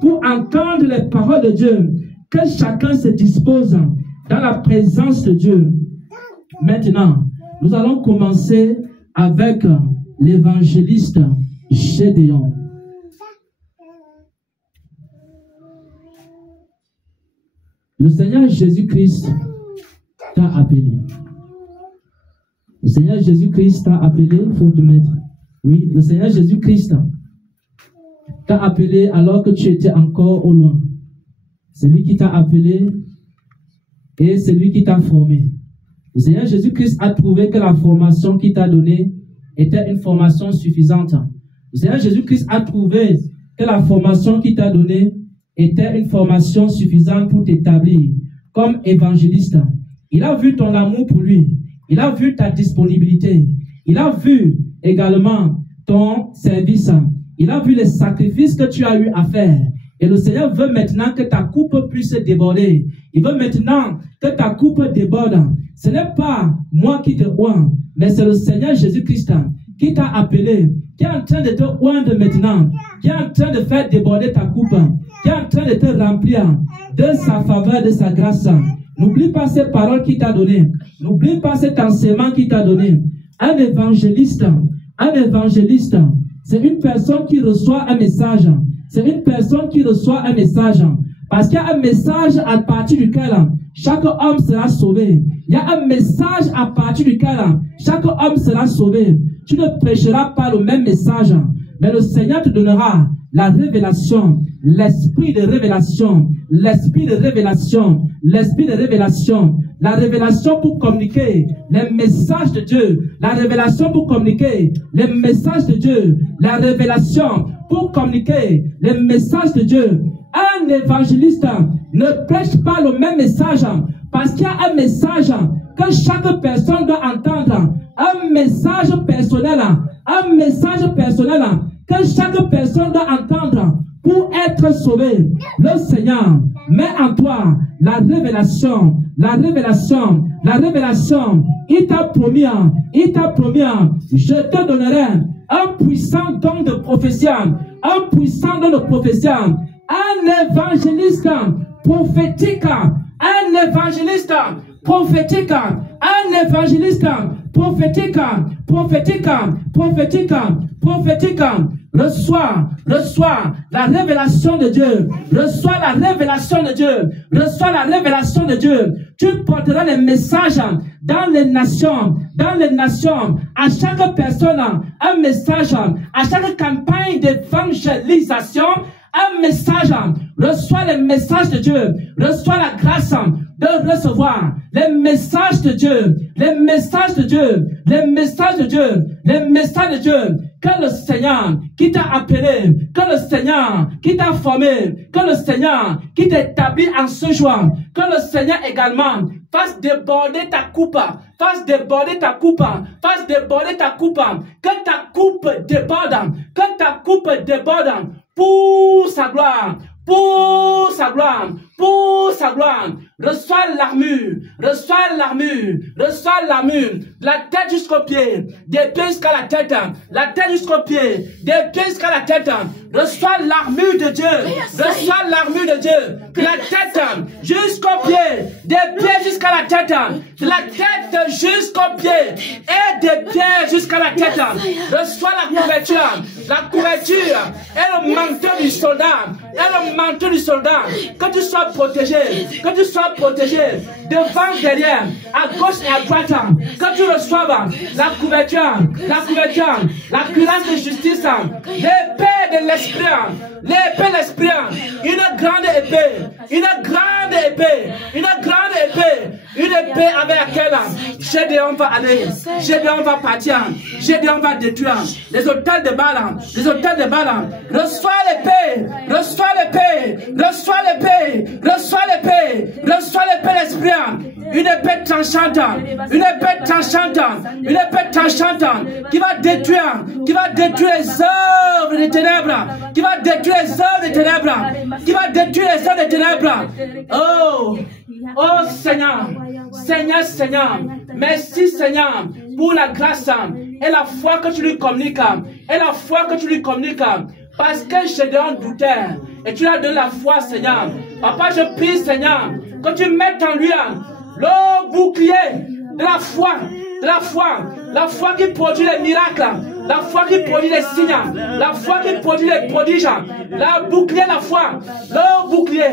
pour entendre les paroles de Dieu. Que chacun se dispose dans la présence de Dieu. Maintenant, nous allons commencer avec l'évangéliste Gédéon. Le Seigneur Jésus-Christ t'a appelé. Le Seigneur Jésus-Christ t'a appelé, il faut te mettre. Oui, le Seigneur Jésus-Christ t'a appelé alors que tu étais encore au loin. C'est lui qui t'a appelé et c'est lui qui t'a formé. Le Seigneur Jésus-Christ a trouvé que la formation qu'il t'a donnée était une formation suffisante. Le Seigneur Jésus-Christ a trouvé que la formation qu'il t'a donnée était une formation suffisante pour t'établir comme évangéliste. Il a vu ton amour pour lui. Il a vu ta disponibilité. Il a vu également ton service. Il a vu les sacrifices que tu as eu à faire. Et le Seigneur veut maintenant que ta coupe puisse déborder. Il veut maintenant que ta coupe déborde. Ce n'est pas moi qui te oins, mais c'est le Seigneur Jésus-Christ qui t'a appelé, qui est en train de te oindre maintenant, qui est en train de faire déborder ta coupe, qui est en train de te remplir de sa faveur, de sa grâce. N'oublie pas ces paroles qu'il t'a données. N'oublie pas cet enseignement qu'il t'a donné. Un évangéliste, c'est une personne qui reçoit un message. C'est une personne qui reçoit un message. Parce qu'il y a un message à partir duquel chaque homme sera sauvé. Il y a un message à partir duquel chaque homme sera sauvé. Tu ne prêcheras pas le même message, mais le Seigneur te donnera la révélation, l'esprit de révélation, l'esprit de révélation, l'esprit de révélation, la révélation pour communiquer les messages de Dieu, la révélation pour communiquer les messages de Dieu, la révélation pour communiquer les messages de Dieu. Un évangéliste ne prêche pas le même message parce qu'il y a un message que chaque personne doit entendre, un message personnel que chaque personne doit entendre pour être sauvé. Le Seigneur met en toi la révélation. Il t'a promis, je te donnerai un puissant don de prophétie, un évangéliste prophétique, reçois la révélation de Dieu, reçois la révélation de Dieu. Tu porteras les messages dans les nations, à chaque personne, un message, à chaque campagne d'évangélisation, un message. Reçois les messages de Dieu, reçois la grâce de recevoir les messages de Dieu, que le Seigneur qui t'a appelé, que le Seigneur qui t'a formé, que le Seigneur qui t'établit en ce jour, que le Seigneur également fasse déborder ta coupe, que ta coupe déborde, pour sa gloire. Reçois l'armure, la tête jusqu'aux pieds, des pieds jusqu'à la tête, reçois l'armure de Dieu, la tête jusqu'aux pieds, des pieds jusqu'à la tête jusqu'aux pieds, et des pieds jusqu'à la tête. Reçois la couverture et le manteau du soldat, que tu sois protégé, devant, derrière, à gauche et à droite, que tu reçoives la couverture, la cuirasse de justice, l'épée de l'esprit, une épée avec laquelle Gédéon va aller, Gédéon va partir, Gédéon va détruire les hôtels de Balaam, reçois l'épée, l'esprit, une épée tranchante, qui va détruire les œuvres des ténèbres, Oh Seigneur, merci Seigneur pour la grâce et la foi que tu lui communiques, parce que Gédéon doutait, et tu lui as donné la foi, Seigneur. Papa, je prie, Seigneur, que tu mettes en lui le bouclier de la foi, la foi qui produit les miracles, la foi qui produit les signes, la foi qui produit les prodiges, la bouclier, la foi, le bouclier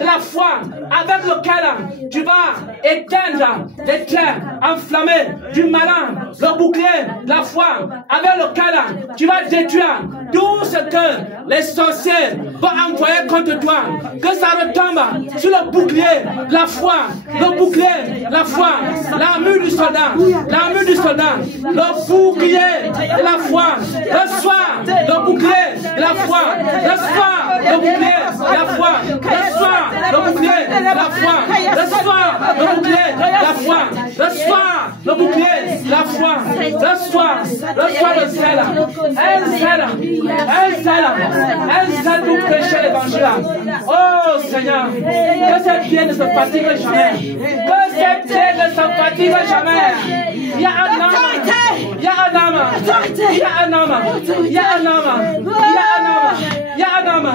de la foi avec lequel tu vas éteindre les traits enflammés du malin, le bouclier de la foi avec lequel tu vas détruire tout ce que les sorciers vont envoyer contre toi, que ça retombe sur le bouclier de la foi, le bouclier de la foi, l'armure du soldat, le bouclier de la foi, reçois le bouclier de la foi, reçois le bouclier de la foi, reçois le bouclier de la foi, reçois le bouclier de la foi, reçois le bouclier de la foi, reçois le zèle, un zèle pour prêcher l'évangile. Oh Seigneur, que ces pieds ne se fatiguent jamais, que ces pieds ne se fatiguent jamais. Il y a un homme, il y a un homme, il y a un homme, il y a un homme, il y a un homme,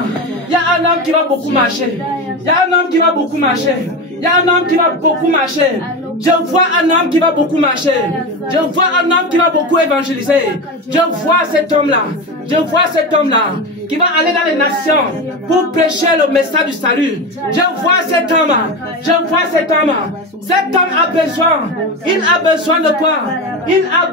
il y a un homme qui va beaucoup marcher. Il y a un homme qui va beaucoup marcher. Il y a un homme qui va beaucoup marcher. Je vois un homme qui va beaucoup marcher. Je vois un homme qui va beaucoup évangéliser. Je vois cet homme-là. Je vois cet homme-là qui va aller dans les nations pour prêcher le message du salut. Je vois cet homme. Je vois cet homme. Cet homme a besoin. Il a besoin de quoi? Il a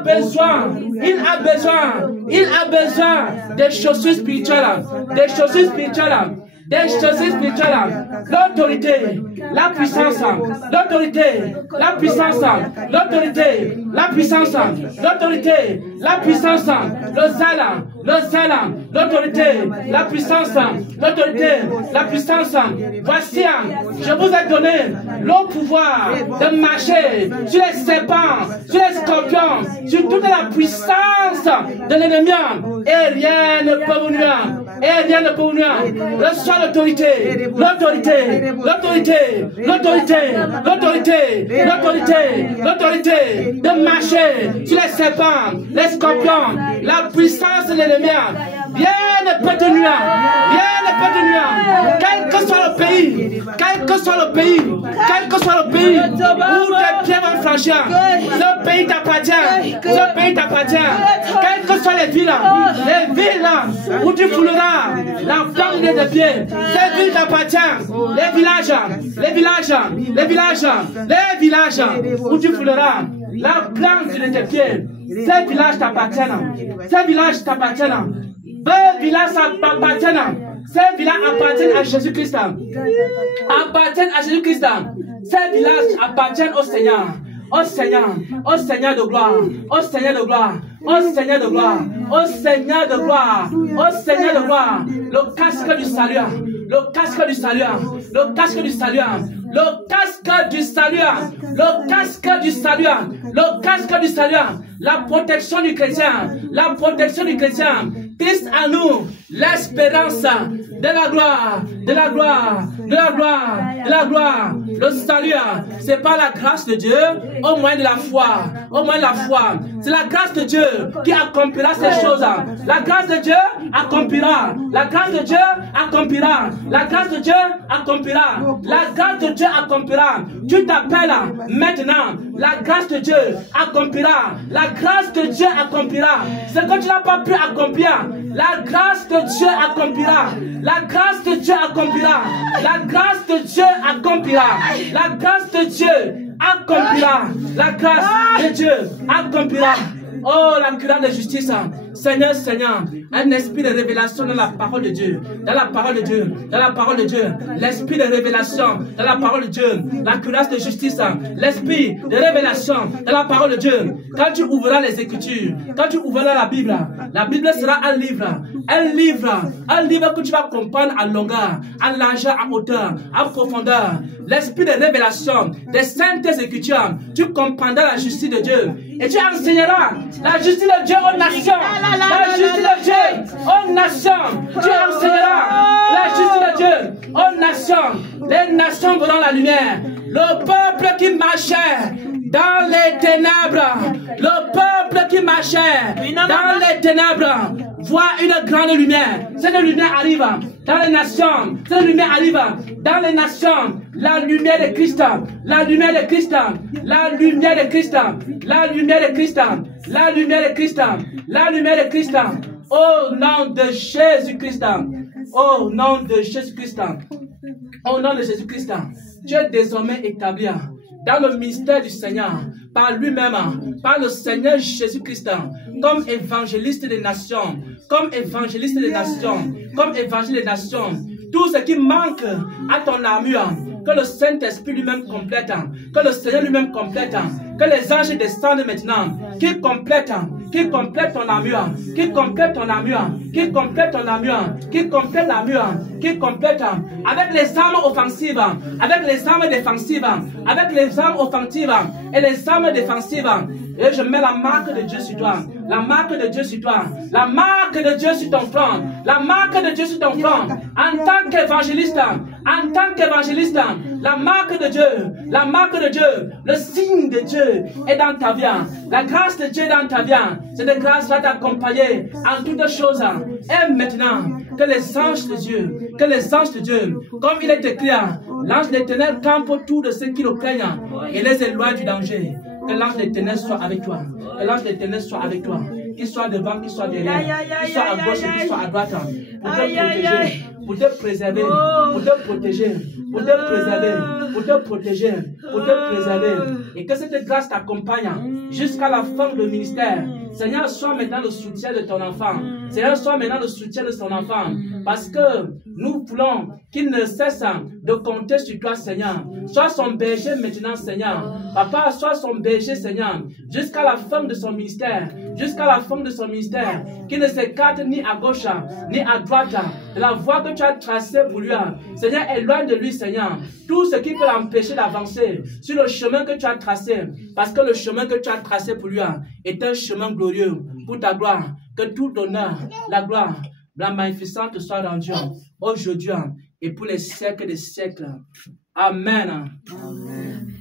besoin des chaussures spirituelles. Des chaussures spirituelles. Des choses spirituelles, l'autorité, la puissance, l'autorité, la puissance, l'autorité, la puissance, l'autorité, la puissance, le zèle, l'autorité, la puissance, l'autorité, la puissance. Voici, je vous ai donné le pouvoir de marcher sur les serpents, sur les scorpions, sur toute la puissance de l'ennemi, et rien ne peut vous nuire. Et rien ne peut vous nuire. Reçois l'autorité, l'autorité, l'autorité, l'autorité, l'autorité, l'autorité, l'autorité de marcher sur les serpents, les scorpions, la puissance de l'ennemi. Rien ne peut te nuire. Rien ne peut te nuire. Quel que soit le pays, quel que soit le pays, quel que soit le pays où tes pieds vont franchir, ce pays t'appartient. Ce pays t'appartient. Quelles que soient les villes où tu fouleras la flamme de tes pieds, ces villes t'appartiennent. Les villages où tu fouleras la plante de tes pieds, ces villages t'appartiennent. Ces villages t'appartiennent. Ces villages appartiennent. Ces villages appartiennent à Jésus-Christ. Appartiennent à Jésus-Christ. Ces villages appartiennent au Seigneur. Oh Seigneur de gloire, oh Seigneur de gloire, oh Seigneur de gloire, oh Seigneur de gloire, oh Seigneur de gloire, le casque du salut, le casque du salut, le casque du salut, le casque du salut, le casque du salut, le casque du salut, la protection du chrétien, la protection du chrétien. Christ à nous, l'espérance de la gloire, de la gloire, de la gloire, de la gloire. Le salut, c'est pas la grâce de Dieu, au moins de la foi, au moins de la foi. C'est la grâce de Dieu qui accomplira ces choses. La grâce de Dieu accomplira. La grâce de Dieu accomplira. La grâce de Dieu accomplira. La grâce de Dieu accomplira. Tu t'appelles maintenant. La grâce de Dieu accomplira. La grâce de Dieu accomplira. Ce que tu n'as pas pu accomplir, la grâce de Dieu accomplira. La grâce de Dieu accomplira. La grâce de Dieu accomplira. La grâce de Dieu accomplira. La grâce de Dieu accomplira. Oh, la cuirasse de justice. Seigneur, Seigneur, un esprit de révélation dans la parole de Dieu. Dans la parole de Dieu. Dans la parole de Dieu. L'esprit de révélation dans la parole de Dieu. La cuirasse de justice. L'esprit de révélation dans la parole de Dieu. Quand tu ouvriras les Écritures, quand tu ouvriras la Bible sera un livre. Un livre que tu vas comprendre en longueur, en largeur, en hauteur, en profondeur. L'esprit de révélation des saintes Écritures. Tu comprendras la justice de Dieu. Et tu enseigneras la justice de Dieu aux nations. La justice de Dieu aux nations. Tu enseigneras la justice de Dieu aux nations. Les nations verront la lumière. Le peuple qui marchait dans les ténèbres. Le peuple qui marchait dans les ténèbres voir une grande lumière. Cette lumière arrive dans les nations. Cette lumière arrive dans les nations. La lumière de Christ. La lumière de Christ. La lumière de Christ. La lumière de Christ. La lumière de Christ. La lumière de Christ. Au nom de Jésus-Christ. Au nom de Jésus-Christ. Au nom de Jésus-Christ. Dieu est désormais établi dans le mystère du Seigneur, par lui-même, par le Seigneur Jésus-Christ, comme évangéliste des nations, comme évangéliste des nations, comme évangéliste des nations. Tout ce qui manque à ton armure, que le Saint-Esprit lui-même complète, que le Seigneur lui-même complète, que les anges descendent maintenant, qui complètent ton armure, qui complète ton armure, qui complète ton armure, qui complète l'armure, qui complète avec les armes offensives, avec les armes défensives, avec les armes offensives et les armes défensives. Et je mets la marque de Dieu sur toi, la marque de Dieu sur toi, la marque de Dieu sur ton front, la marque de Dieu sur ton front, en tant qu'évangéliste, la marque de Dieu, le signe de Dieu est dans ta vie, la grâce de Dieu est dans ta vie. Cette grâce va t'accompagner en toutes choses. Et maintenant, que les anges de Dieu, comme il est écrit, l'ange de l'Éternel campe autour de ceux qui le craignent et les éloigne du danger. Que l'ange de l'Éternel soit avec toi. Que l'ange de l'Éternel soit avec toi. Qu'il soit devant, qu'il soit derrière, qu'il soit à gauche et qu'il soit à droite. Pour te protéger, pour te préserver, pour te protéger, pour te préserver, pour te protéger, pour te préserver. Et que cette grâce t'accompagne jusqu'à la fin du ministère. Seigneur, sois maintenant le soutien de ton enfant. Seigneur, sois maintenant le soutien de son enfant. Parce que nous voulons qu'il ne cesse de compter sur toi, Seigneur. Sois son berger maintenant, Seigneur. Papa, sois son berger, Seigneur. Jusqu'à la fin de son ministère. Jusqu'à la fin de son ministère. Qu'il ne s'écarte ni à gauche, ni à droite. De la voie que tu as tracée pour lui. Seigneur, éloigne de lui, Seigneur. Tout ce qui peut l'empêcher d'avancer sur le chemin que tu as tracé. Parce que le chemin que tu as tracé pour lui est un chemin glorieux pour ta gloire. Que tout honneur, la gloire, la magnificence soit rendue aujourd'hui et pour les siècles des siècles. Amen. Amen.